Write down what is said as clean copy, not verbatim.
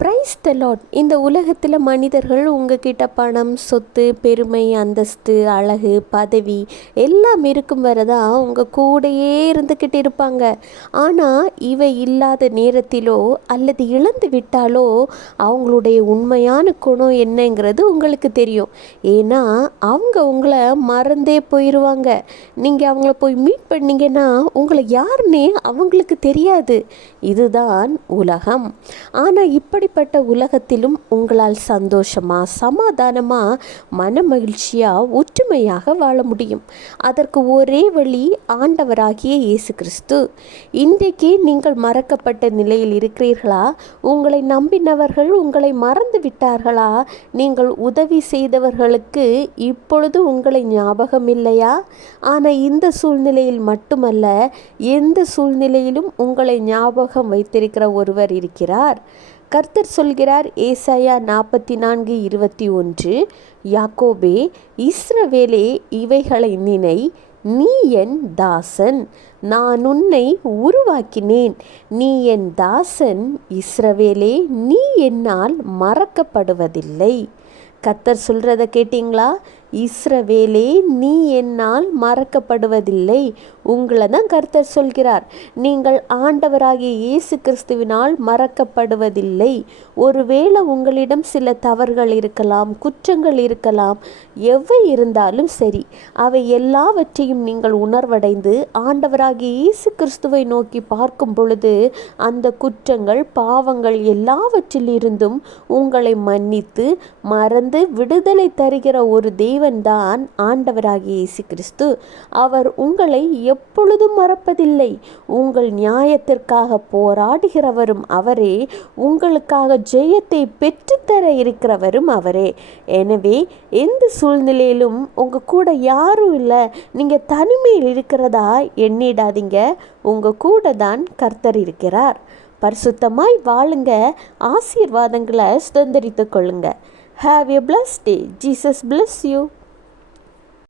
Praise the Lord. இந்த உலகத்தில் மனிதர்கள் உங்ககிட்ட பணம், சொத்து, பெருமை, அந்தஸ்து, அழகு, பதவி எல்லாம் இருக்கும் வரை தான் உங்கள் கூடையே இருந்துக்கிட்டு இருப்பாங்க. ஆனால் இவை இல்லாத நேரத்திலோ அல்லது இழந்து விட்டாலோ அவங்களுடைய உண்மையான குணம் என்னங்கிறது உங்களுக்கு தெரியும். ஏன்னா அவங்க உங்களை மறந்தே போயிடுவாங்க. நீங்கள் அவங்கள போய் மீட் பண்ணிங்கன்னா உங்களை யாருன்னே அவங்களுக்கு தெரியாது. இதுதான் உலகம். ஆனால் இப்படிப்பட்ட உலகத்திலும் உங்களால் சந்தோஷமாக, சமாதானமாக, மன மகிழ்ச்சியாக, ஒற்றுமையாக வாழ முடியும். அதற்கு ஒரே வழி ஆண்டவராகிய இயேசு கிறிஸ்து. இன்றைக்கு நீங்கள் மறக்கப்பட்ட நிலையில் இருக்கிறீர்களா? உங்களை நம்பினவர்கள் உங்களை மறந்து விட்டார்களா? நீங்கள் உதவி செய்தவர்களுக்கு இப்பொழுது உங்களை ஞாபகம் இல்லையா? ஆனால் இந்த சூழ்நிலையில் மட்டுமல்ல, எந்த சூழ்நிலையிலும் உங்களை ஞாபகம் வைத்திருக்கிற ஒருவர் இருக்கிறார். கர்த்தர் சொல்கிறார், ஏசாயா 44:21, யாக்கோபே, இஸ்ரவேலே, இவைகளை நினை, நீ என் தாசன், நான் உன்னை உருவாக்கினேன், நீ என் தாசன், இஸ்ரவேலே, நீ என்னால் மறக்கப்படுவதில்லை. கர்த்தர் சொல்கிறத கேட்டிங்களா? இஸ்ரவேலே, நீ என்னால் மறக்கப்படுவதில்லை. உங்களை தான் கர்த்தர் சொல்கிறார். நீங்கள் ஆண்டவராகிய இயேசு கிறிஸ்துவினால் மறக்கப்படுவதில்லை. ஒருவேளை உங்களிடம் சில தவறுகள் இருக்கலாம், குற்றங்கள் இருக்கலாம். எவை இருந்தாலும் சரி, அவை எல்லாவற்றையும் நீங்கள் உணர்வடைந்து ஆண்டவராகிய இயேசு கிறிஸ்துவை நோக்கி பார்க்கும் பொழுது அந்த குற்றங்கள், பாவங்கள் எல்லாவற்றிலிருந்தும் உங்களை மன்னித்து மறந்து விடுதலை தருகிற ஒரு தேவன்தான் ஆண்டவராகிய இயேசு கிறிஸ்து. அவர் உங்களை எப்பொழுதும் மறப்பதில்லை. உங்கள் நியாயத்திற்காக போராடுகிறவரும் அவரே, உங்களுக்காக ஜெயத்தை பெற்றுத்தர இருக்கிறவரும் அவரே. எனவே எந்த சூழ்நிலையிலும் உங்கள் கூட யாரும் இல்லை, நீங்கள் தனிமையில் இருக்கிறதா எண்ணிடாதீங்க. உங்கள் கூட தான் கர்த்தர் இருக்கிறார். பரிசுத்தமாய் வாழுங்க, ஆசீர்வாதங்களை சுதந்திரித்து கொள்ளுங்க. Have a blessed day. Jesus bless you.